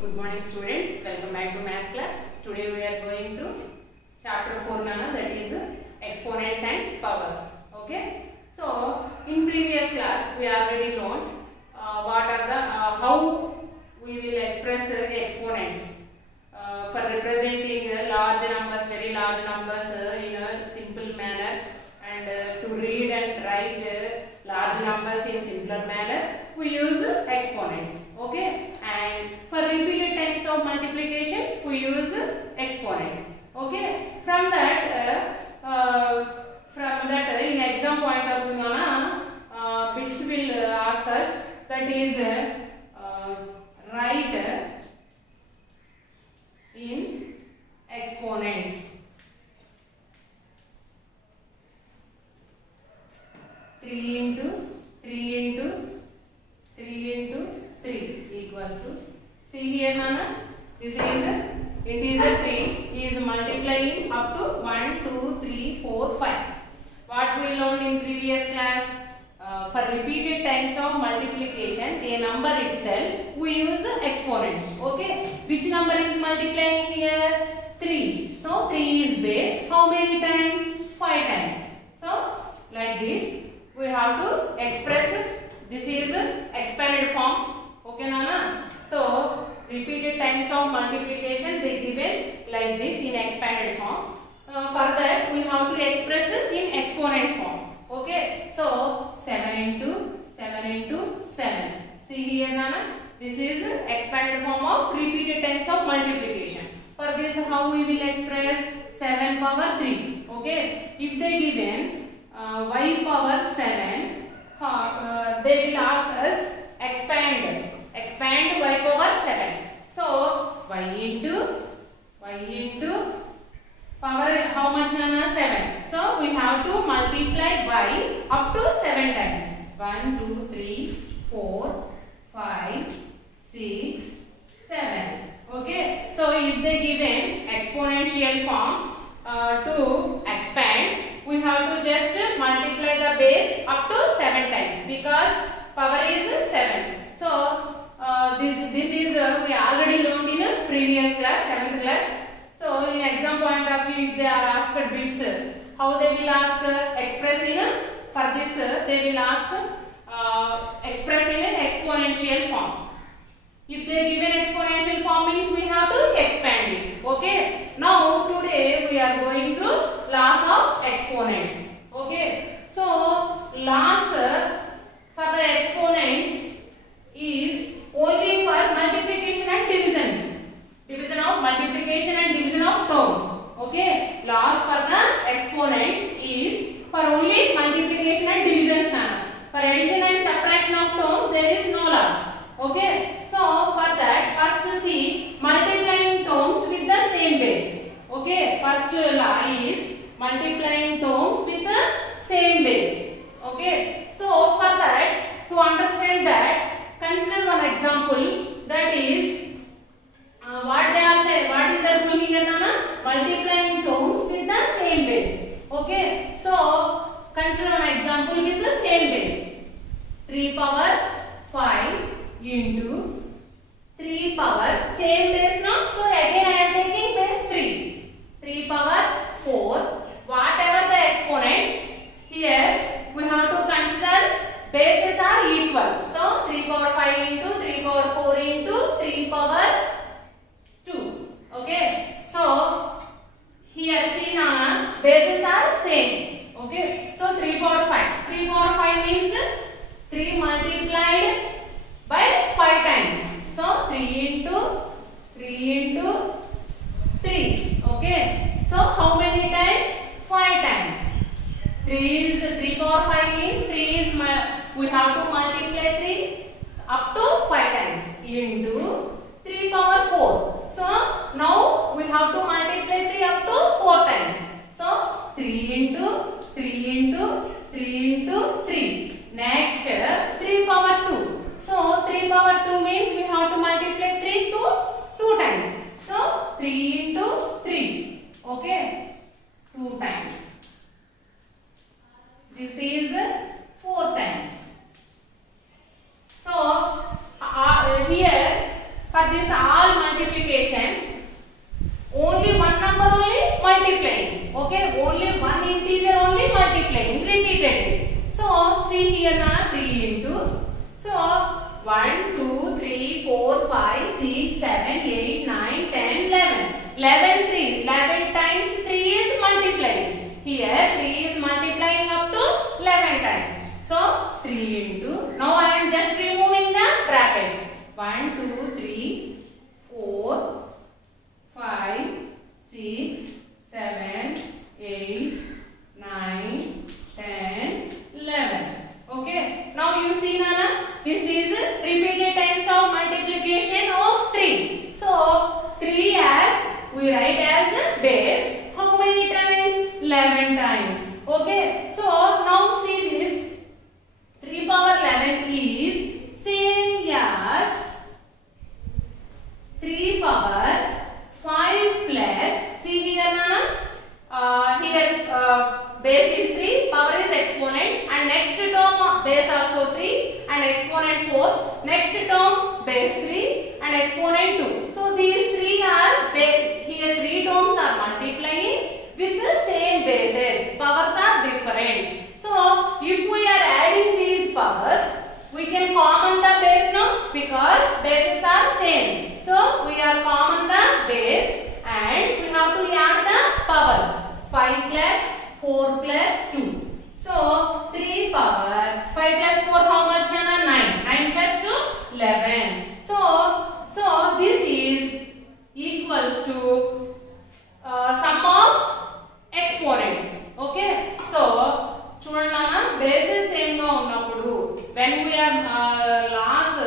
Good morning students. Welcome back to math class. Today we are going through chapter 4 Nana, that is exponents and powers. Okay. So in previous class we already learned what are the how we will express exponents for representing large numbers, very large numbers in a simple manner, and to read and write large numbers in simpler manner we use exponents. Okay, and for repeated times of multiplication we use exponents. Okay, from that in exam point of view bits will ask us, that is write in exponents. 3 into 3 into 3 into 3 equals to, see here Nana, this is integer 3 is multiplying up to 1, 2, 3, 4, 5. What we learned in previous class, for repeated times of multiplication, a number itself, we use exponents. Okay, which number is multiplying here? 3. So 3 is base. How many times? 5 times. So like this we have to express. This is expanded form. Okay Nana. So repeated times of multiplication they given like this in expanded form. For that we have to express in exponent form. Okay. So 7 into 7. See here Nana. This is expanded form of repeated times of multiplication. For this how we will express 7 power 3. Okay. If they given y power 7, they will ask us expand y power 7. So y into power how much Nana? 7. So we have to multiply y up to 7 times. 1, 2, 3, 4, 5, 6, 7. Okay. So if they given exponential form to expand, we have to just multiply the base up to 7 times because power is 7. So this is we already learned in a previous class, 7th class. So in exam point of view, if they are asked bits, how they will ask express in, for this they will ask express in an exponential form. If they given exponential form means we have to expand it. Okay. Now today we are going through laws of exponents. Okay. So laws for the exponents is only for multiplication and divisions. Division of multiplication and division of terms. Okay. Laws for the exponents is for only multiplication and divisions. For addition and subtraction of terms there is no laws. Okay. So for that first see multiplying terms with the same base. Okay. First law is multiplying terms with the same base. Okay. So for that, to understand that, consider one example, that is what they are saying. What is the meaning Nana? Multiplying terms with the same base. Okay. So consider one example with the same base. 3 power 5 into 3 power same base now. So again I am taking base 3. 3 power 4. Whatever the exponent, here we have to consider bases are equal. So 3 power 5 into 3 power 4 into 3 power 2. Okay. So here see now bases are same. Okay. So 3 power 5. 3 power 5 means 3 multiplied by 5 times. So 3 into 3. Okay. So how many times? 5 times. 3 power 5 means 3 is we have to multiply 3 up to 5 times into 3 power 4. So now we have to multiply 3 up to 4 times. So 3 into 3. Next 3 power 2. So 3 power 2 means we have to multiply 3 to 2 times. So 3 into 3. Okay. 2 times. This is 4 times. So here for this all multiplication, only one number only multiplying. Okay, only one integer only multiplying repeatedly. So see here na 3 into, so 1 2 3 4 5 6 7 8 9 10 11 11 3 11 times 3 is multiplying. Here 3 is multiplying up to 11 times. So 3 into, now I am just removing the brackets. 1 2 3 4 5 6 7 8 9 10 11. Okay, now you see Nana, this is repeated times of multiplication of 3. So 3 as we write as base, how many times? 11 times. Okay, so now see this 3 power 11 is same as 3 power 5 plus, see here Nana, here base is 3, power is exponent, and next term base also 3 and exponent 4, next term base 3 and exponent 2. So these 3 are here 3 terms are multiplying with the same bases, powers are different. So if we are adding these powers, we can common the base now because bases are same. So we are common the base and we have to add the powers. 5 plus 4 plus 2. So 3 power 5 plus 4 how much? 9. 9 plus 2 11. So this is equals to sum of exponents. Okay. So చూడండి నాన్న, bases same గా ఉన్నప్పుడు when we are laws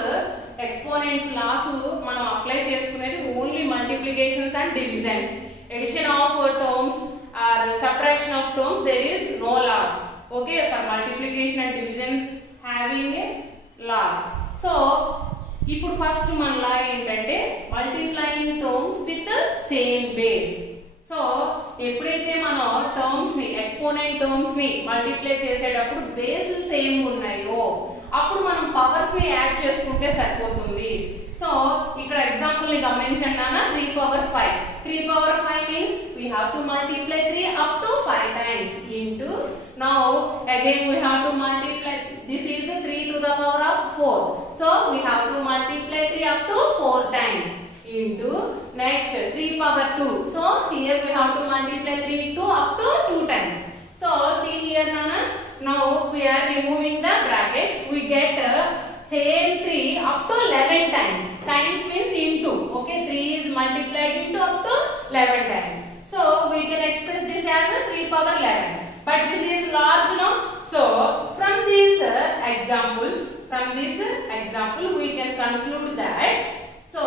exponents laws మనం apply చేసుకునేది only multiplications and divisions. Addition of terms or subtraction of terms there is no loss. Okay, for multiplication and divisions having a loss. So ఇప్పుడు first మనలా ఏంటంటే multiplying terms with same base. So ఎప్పుడైతే మనం terms ని exponent terms ని multiply చేసేటప్పుడు base same ఉన్నాయో అప్పుడు మనం పవర్స్ ని యాడ్ చేసుకుంటే సరిపోతుంది. సో ఇక్కడ ఎగ్జాంపుల్ ని గమనించండి అన్న, 3 power 5. 3 power 5 means we have to multiply 3 up to 5 times into, now again we have to multiply, this is 3 to the power of 4. So we have to multiply 3 up to 4 times into, next 3 power 2. So here we have to multiply 3 to up to 2 times. So see here Nana, now we are removing the brackets, we get same 3 up to 11 times. Times means into. Okay, 3 is multiplied into up to 11 times. So we can express this as a 3 power 11. But this is large now. So from these examples, we can conclude that, so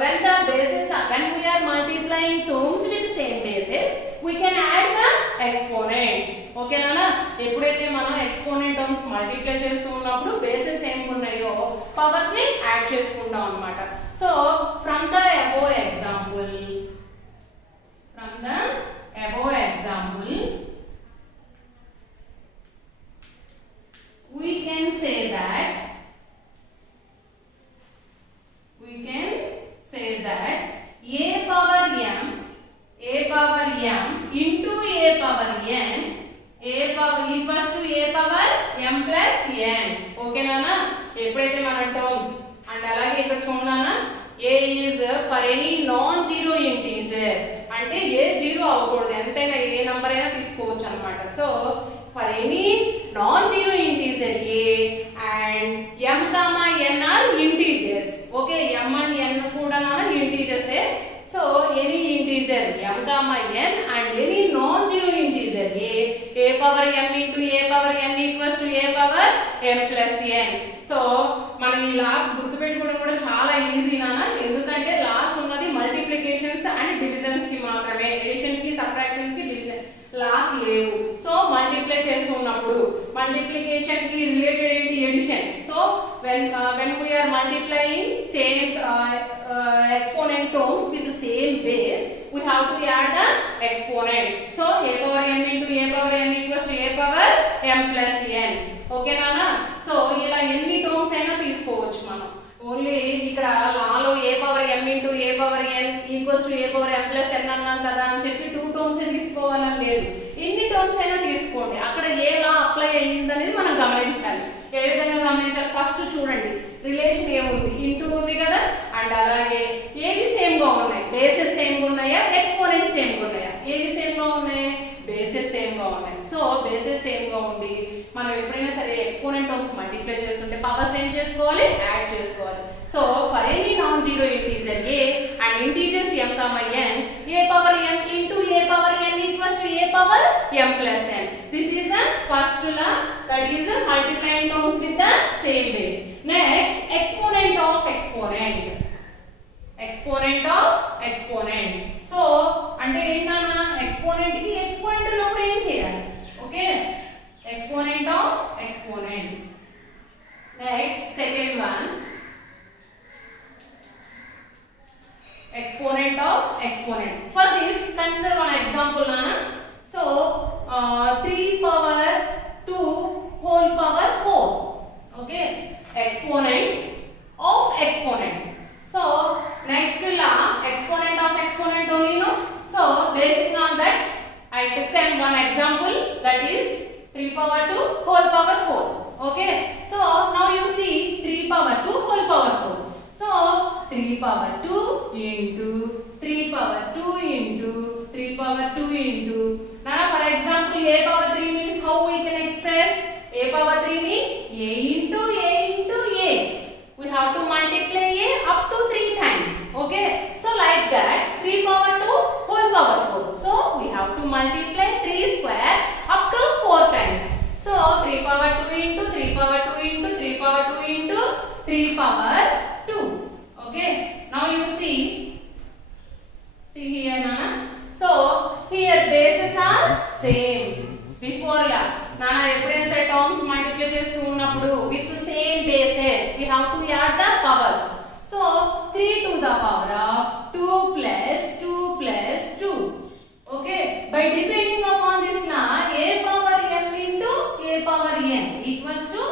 when the bases are, when we are multiplying terms with same bases, we can add the exponents. Okay nana, ఎప్పుడైతే మనం exponent terms multiply చేస్తూ ఉన్నప్పుడు bases same ఉన్నాయో powers ని add చేసుకుంటాం అన్నమాట. So from the above example, we can say that a power m into a power n, a power equals to a power m plus n. Okay నానా, ఎప్పుడైతే మన terms and అలాగే ఇక్కడ చూడనా, a is for any non zero integer, అంటే ఏ zero అవ్వకూడదు, ఎంతైనా ఏ number అయినా తీసుకోవచ్చు అన్నమాట. So for any non zero integer a and m comma n are integers. Okay, m and n కూడా నానా integers A. So any integer m comma n and any non zero integer a power m into a power n equals to a power m plus n. So మనం ఈ loss గుర్తుపెట్టుకోవడం కూడా చాలా easy నానా, ఎందుకంటే loss ఉన్నది multiplications and divisions కి మాత్రమే, edition కి సబ్ట్రాక్షన్స్ కి డివిజన్ లాస్ లేవు. సో మల్టిప్లై చేస్తున్నప్పుడు మల్టిప్లికేషన్ కి రిలేటెడ్ ఏంటి? Addition. So when we are multiplying same exponent terms with the same base, we have to add the exponents. So a power m into a power n equals to a power m plus n. Okay nana, so ఇలా ఎన్ని terms అయినా తీసుకోవచ్చు మనం. Only ఇక్కడ లాలో a power m into a power equals to A power m plus n అన్నాం కదా అని చెప్పి 2 టర్మ్స్ తీసుకోవాలని లేదు. ఎన్ని టర్మ్స్ అయినా తీసుకోండి, అక్కడ ఏ లా అప్లై అయ్యిందనేది మనం గమనించాలి. ఏ విధంగా గమనించాలి? ఫస్ట్ చూడండి, రిలేషన్ ఏముంది, ఇంటూ ఉంది కదా, అండ్ అలాగే ఏవి సేమ్ గా ఉన్నాయి, బేసెస్ సేమ్ గా ఉన్నాయా, ఎక్స్పోనెంట్స్ సేమ్ గా ఉన్నాయా? ఏవి సేమ్ గా ఉన్నాయి? బేసెస్ సేమ్ గా ఉన్నాయి. సో బేసెస్ సేమ్ గా ఉండి మనం ఎప్పుడైనా సరే ఎక్స్పోనెంట్ టర్మ్స్ మల్టిప్లై చేస్తుంటే పవర్స్ ఏం చేసుకోవాలి? యాడ్ చేసుకోవాలి. So for any non zero integer a and integers m, n, a power m into a power n equals to a power m plus n. This is the first law, that is multiplying terms with the same base. Next, exponent of exponent. Exponent of exponent. So అంటే ఏంటన్నా, exponent కి exponent ఉన్నప్పుడు ఏం చేయాలి? Okay, exponent of exponent. Next, second one, exponent of exponent. For this, consider one example, Nana. So 3 power 2 whole power 4. Okay, exponent of exponent. So next law, exponent of exponent only, no? So based on that, I took one example, that is 3 power 2 whole power 4. Okay, so now you see 3 power 2 whole power 4. So 3 power 2 into 3 power 2 into 3 power 2 into, now for example a power 3 means how we can express? A power 3 means a into a into a. We have to multiply a up to 3 times. Okay, so like that 3 power 2 whole power 4. So we have to multiply 3 square up to 4 times. So 3 power 2 into 3 power 2 into 3 power 2 into 3 power 2. Okay, now you see here, Nana. So here bases are same. Before la Nana ఎప్పుడైనా సరే terms multiply చేస్తూ ఉన్నప్పుడు with same bases we have to add the powers. So 3 to the power of 2 plus 2 plus 2. Okay, by depending upon this law, a power m into a power n equals to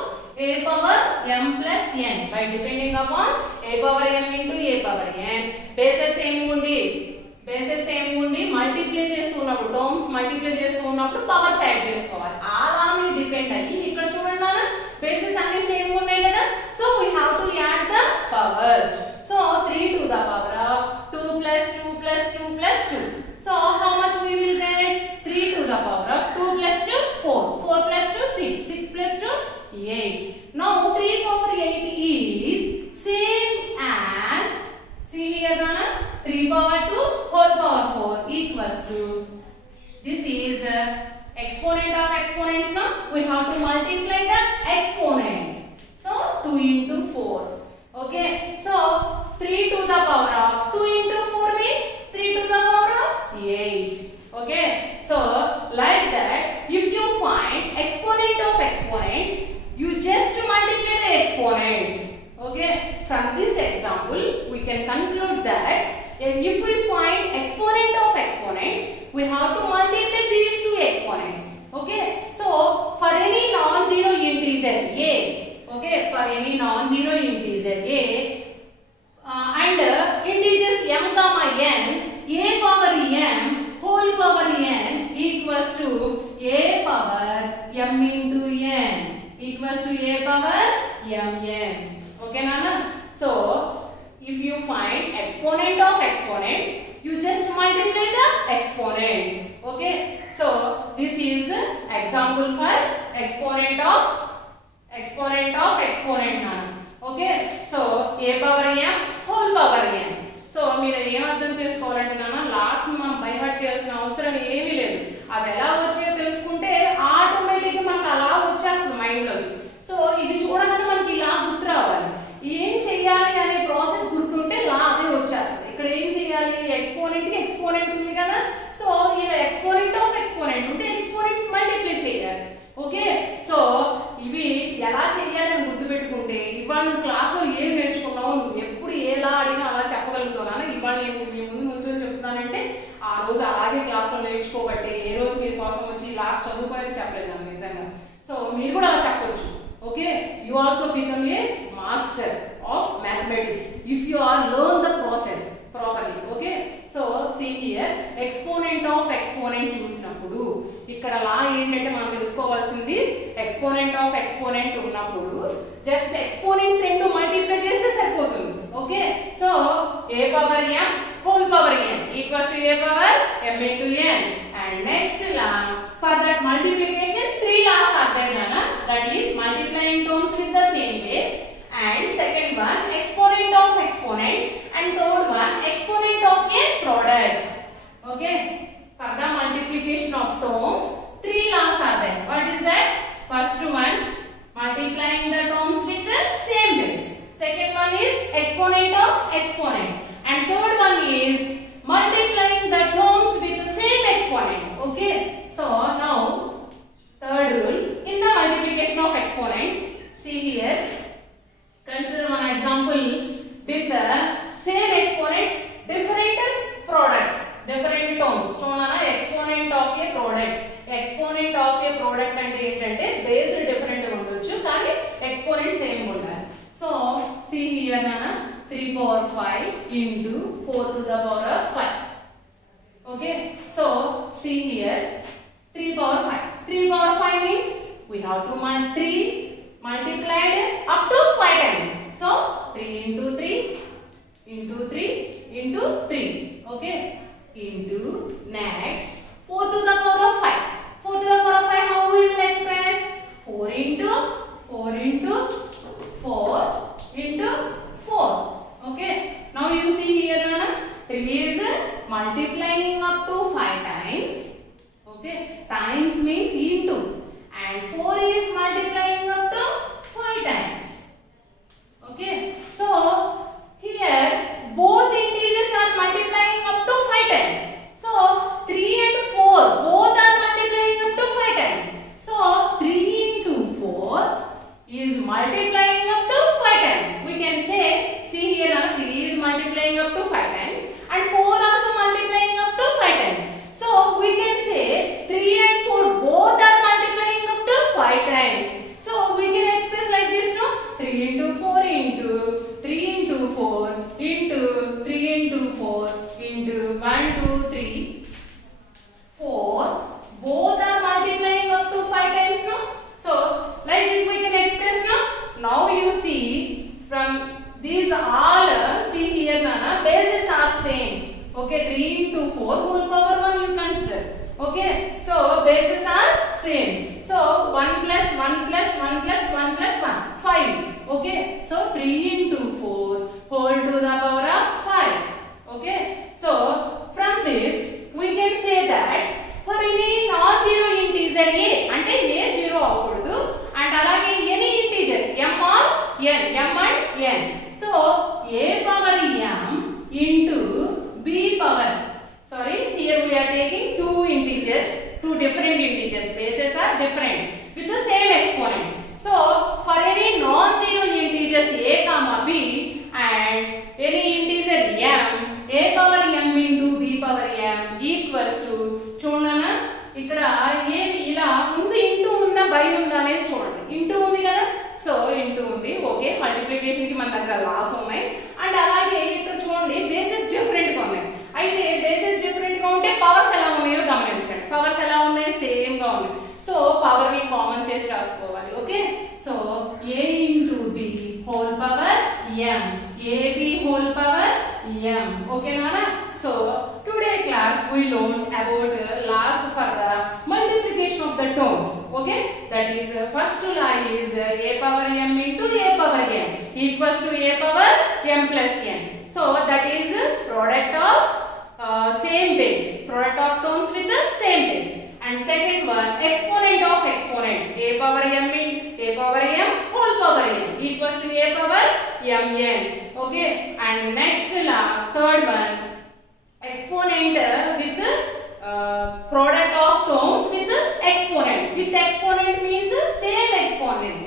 a power m plus n. By depending upon a power m into a power n, bases same undi, multiply చేస్తూ ఉన్నప్పుడు terms multiply చేస్తూ ఉన్నప్పుడు powers add చేసుకోవాలి. అలానే depend అయ్యి ఇక్కడ చూడండి నాన్న, బేసెస్ అన్ని సేమ్ ఉన్నాయి కదా, so we have to add the powers. So 3 to the power of 2 plus 2 plus 2 plus 2. So how much we will get? 3 to the power of 2 plus 2 4, 4 plus 2 6, 6 plus 2 8. Now 3 power 8 is same as, see here Nana, 3 power 2 whole power 4 equals to, this is exponent of exponents. Now we have to multiply the exponents. So 2 into 4. Okay, so 3 to the power of 2 into 4 means 3 to the power of 8. Okay, so like that, if you find exponent of exponent, you just multiply the exponents. Okay, from this example we can conclude that if we find exponent of exponent, we have to multiply these two exponents. Okay, so for any non-zero integer a, okay, for any non-zero integer a and integers m comma n, a power m whole power n equals to a power m into n equals to a power mn. Okay, Nana? So if you find exponent of exponent, you just multiply the exponents. Okay, so this is example for exponent of exponent, Nana. Okay, so a power m whole power n. So మీరు ఏం అర్థం చేసుకోవాలంటే నాన్న, last మనం by heart చేయాల్సిన అవసరం ఏమీ లేదు. అవి ఎలా వచ్చాయో తెలుసుకుంటే ఆటోమేటిక్ గా మనకు అలా వచ్చేస్తుంది మైండ్ లో. సో ఇది చూడగానే మనకి ఇలా గుర్తు రావాలి, ఏం చెయ్యాలి అనే ప్రాసెస్ గుర్తుంటే లా అదే వచ్చేస్తుంది. ఇక్కడ ఏం చెయ్యాలి, ఎక్స్పోనెంట్ కి ఎక్స్పోనెంట్ ఉంది కదా, సో ఇలా ఎక్స్పోనెంట్ ఆఫ్ ఎక్స్పోనెంట్ ఉంటే ఎక్స్పోనెంట్స్ మల్టిప్లై చేయాలి. ఓకే, సో ఇవి ఎలా చెయ్యాలని గుర్తుపెట్టుకుంటే ఇవాళ నువ్వు క్లాస్ లో ఏం నేర్చుకున్నావు, నువ్వు ఎప్పుడు ఎలా అడిగినా అలా చెప్పగలుగుతున్నాను. ఇవాళ నేను మీ ముందు నుంచొని చెప్తున్నానంటే ఆ రోజు అలాగే క్లాస్ లో నేర్చుకోబట్టే ఏ రోజు మీ కోసం వచ్చి లాస్ట్ చదువుకోలేదు చెప్పలేదు నిజంగా. సో మీరు కూడా అలా చెప్పొచ్చు. Okay, you also become a master of mathematics if you are learn the process properly. Okay, of exponent ఉన్నప్పుడు జస్ట్ ఎక్స్పోనెంట్స్ రెండు మల్టిప్లై చేస్తే సరిపోతుంది. Okay, so a power m whole power n equals to a power m into n. And next law, for that multiplication 3 laws are there, Nana. That is multiplying terms with the same base, and second one exponent of exponent, and third one exponent of a product. Okay, for the multiplication of terms 3 laws are there. What is that? First one, multiplying the terms with the same base. Second one is exponent of exponent, and third one is multiplying the terms with the same exponent. Okay, so now third rule in the multiplication of exponents. See here, consider one example with the same exponent, different products, different terms. Chona exponent of a product. Exponent of a product అంటే ఏంటంటే base different గా ఉండొచ్చు కానీ exponent same ఉండాలి. So see here nana 3 power 5 into 4 to the power of 5. Okay, so see here 3 power 5. 3 power 5 means we have to 3 multiplied up to 5 times. So 3 into 3 into 3 into 3. Okay, into next 4 to the power of 5. 4 to the power of 5, how we will express? 4 into 4 into 4 into 4. Okay, now you see here Nana, 3 is multiplying up to 5 times. Okay, times means into, and 4 is multiplying up to 5 times. Okay, so here both integers are multiplying up to 5 times. So 3 and 4 both are multiplying up to 5 times. So 3 into 4 is multiplying up to 5 times. We can say, see here now 3 is multiplying up to 5 times and 4 also multiplying up to 5 times. So we can say 3 and 4 both are multiplying up to 5 times. So we can express like this, no? 3 into 4 into 3 into 4 into 3 into 4 into 1 2 3 4 both are multiplying up to 5 times, no? So like this we can express, no? Now you see from these all, see here Nana, bases are same. Okay, 3 into 4 whole power 1 you consider. Okay, so bases are same. So 1 plus 1 plus 1 plus 1 plus 1 5. Okay, so 3 into 4 whole to the power of 5. Okay, so from this we can say that for any non-zero integer a, ante a zero avukudadu, and alage any integers m or n, m and n. So a power m into b power, sorry, here we are taking two integers, two different integers, bases are different with the same exponent. So for any non-zero integers a comma b and any integer m, a power m into b power m equals to, చూడనా ఇక్కడ ఏమి ఇలా ముందు into ఉందా by ఉందా అనేది చూడండి. Into ఉంది కదా, సో ఇంటూ ఉంది. ఓకే, మల్టిప్లికేషన్ కి మన దగ్గర లాస్ ఉన్నాయి. అండ్ అలాగే ఇక్కడ చూడండి బేసెస్ డిఫరెంట్ గా ఉన్నాయి. అయితే బేసెస్ డిఫరెంట్ గా ఉంటే పవర్స్ ఎలా ఉన్నాయో గమనించండి. పవర్స్ ఎలా ఉన్నాయి? సేమ్ గా ఉన్నాయి. సో పవర్ ని కామన్ చేసి రాసుకోవాలి. Okay, so a into b whole power m, ab whole power m. Okay Nana, so today class we learned about laws for the multiplication of the terms. Okay, that is first law is a power m into a power n equals to a power m plus n. So that is product of same base, product of terms with the same base. And second one, exponent of exponent, a power m in a power m whole power n equals to a power mn. Okay, and next law, third one, exponent with product of terms with exponent. With exponent means same exponent.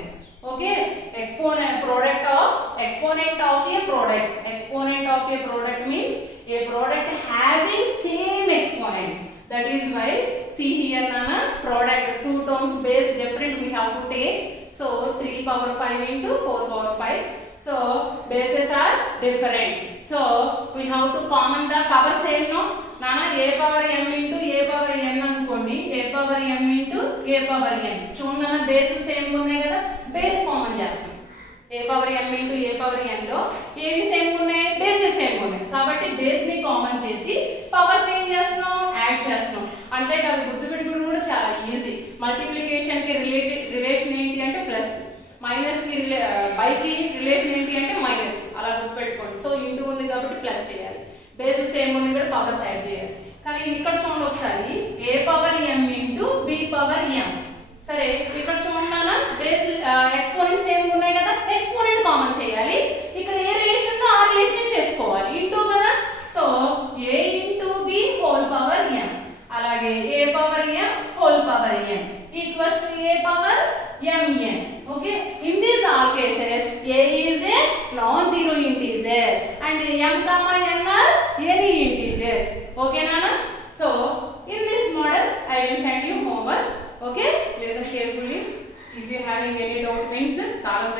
Okay, exponent, product of exponent of a product. Exponent of a product means a product having same exponent. That is why, see here Nana, product two terms base different we have to take. So 3 power 5 into 4 power 5. So bases are different. So we have to common the power same, no? నానా a power m into a power n అనుకోండి, a power m into a power n. చూడనా base same ఉన్నాయి కదా, base common చేస్తాం. a power m into a power n లో ఏవి same ఉన్నాయి, bases same ఉన్నాయి కాబట్టి బేస్ ని కామన్ చేసి పవర్స్ ఏం చేస్తున్నాం, యాడ్ చేస్తున్నాం. అంటే అది గుర్తుపెట్టుకోవడం కూడా చాలా ఈజీ. మల్టిప్లికేషన్ కి రిలేషన్ ఏంటి అంటే ప్లస్, మైనస్ కి బై కి రిలేషన్ ఏంటి అంటే మైనస్. అలా గుర్తుపెట్టుకోండి. సో ఇంటూ ఉంది కాబట్టి ప్లస్ చేయాలి, బేస్ సేమ్ ఉంది కూడా పవర్స్ యాడ్ చేయాలి. కానీ ఇక్కడ చూడండి ఒకసారి a power m into b power m. సరే ఇక్కడ చూడన్నా బేస్ ఎక్స్పోనెంట్ సేమ్ ఉన్నాయి కదా, ఎక్స్పోనెంట్ కామన్ చేయాలి. ఇక్కడ ఏ రిలేషన్ ఉందో ఆ రిలేషన్ చేసుకోవాలి, ఇంటూ కదా. So a into b whole power m, అలాగే a power m whole power n equals to a power mn. Okay, in these all cases a is a non-zero integer and m comma n are any integers. Okay nana? So in this model I will send you homework. Okay, listen carefully. If you having any doubt means call us.